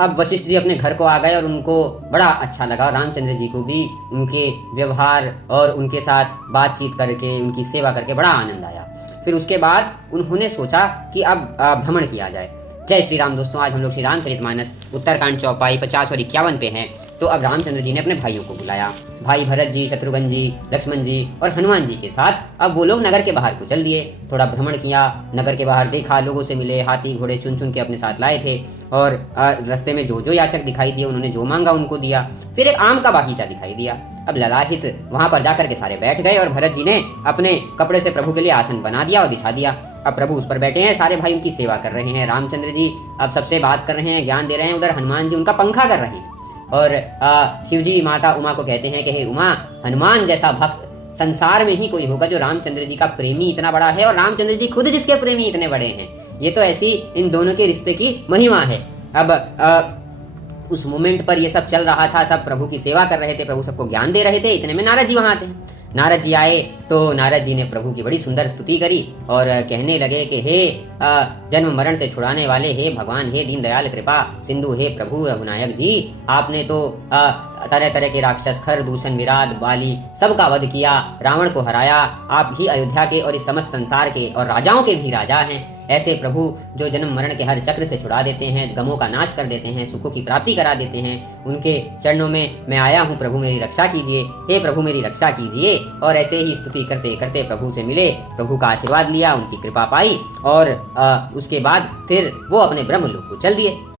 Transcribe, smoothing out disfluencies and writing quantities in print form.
अब वशिष्ठ जी अपने घर को आ गए और उनको बड़ा अच्छा लगा। रामचंद्र जी को भी उनके व्यवहार और उनके साथ बातचीत करके, उनकी सेवा करके बड़ा आनंद आया। फिर उसके बाद उन्होंने सोचा कि अब भ्रमण किया जाए। जय श्री राम दोस्तों, आज हम लोग श्री रामचरितमानस उत्तरकांड चौपाई 50 और 51 पे हैं। तो अब रामचंद्र जी ने अपने भाइयों को बुलाया। भाई भरत जी, शत्रुघ्न जी, लक्ष्मण जी और हनुमान जी के साथ अब वो लोग नगर के बाहर को चल दिए। थोड़ा भ्रमण किया, नगर के बाहर देखा, लोगों से मिले, हाथी घोड़े चुन चुन के अपने साथ लाए थे और रास्ते में जो जो याचक दिखाई दिए उन्होंने जो मांगा उनको दिया। फिर एक आम का बागीचा दिखाई दिया। अब ललाहित वहां पर जाकर के सारे बैठ गए और भरत जी ने अपने कपड़े से प्रभु के लिए आसन बना दिया और बिछा दिया। अब प्रभु उस पर बैठे हैं, सारे भाई उनकी सेवा कर रहे हैं। रामचंद्र जी अब सबसे बात कर रहे हैं, ज्ञान दे रहे हैं। उधर हनुमान जी उनका पंखा कर रहे हैं और शिव जी माता उमा को कहते हैं कि हे उमा, हनुमान जैसा भक्त संसार में ही कोई होगा जो रामचंद्र जी का प्रेमी इतना बड़ा है और रामचंद्र जी खुद जिसके प्रेमी इतने बड़े हैं। ये तो ऐसी इन दोनों के रिश्ते की महिमा है। अब उस मोमेंट पर ये सब चल रहा था, सब प्रभु की सेवा कर रहे थे, प्रभु सबको ज्ञान दे रहे थे। इतने में नारद जी वहां आते हैं। नारद जी आए तो नारद जी ने प्रभु की बड़ी सुंदर स्तुति करी और कहने लगे कि हे जन्म मरण से छुड़ाने वाले, हे भगवान, हे दीनदयाल कृपा सिंधु, हे प्रभु रघुनायक जी, आपने तो तरह तरह के राक्षस, खर, दूषण, विराट, बाली सबका वध किया, रावण को हराया। आप ही अयोध्या के और इस समस्त संसार के और राजाओं के भी राजा हैं। ऐसे प्रभु जो जन्म मरण के हर चक्र से छुड़ा देते हैं, गमों का नाश कर देते हैं, सुखों की प्राप्ति करा देते हैं, उनके चरणों में मैं आया हूँ, प्रभु मेरी रक्षा कीजिए, हे प्रभु मेरी रक्षा कीजिए। और ऐसे ही स्तुति करते करते प्रभु से मिले, प्रभु का आशीर्वाद लिया, उनकी कृपा पाई और उसके बाद फिर वो अपने ब्रह्मलोक को चल दिए।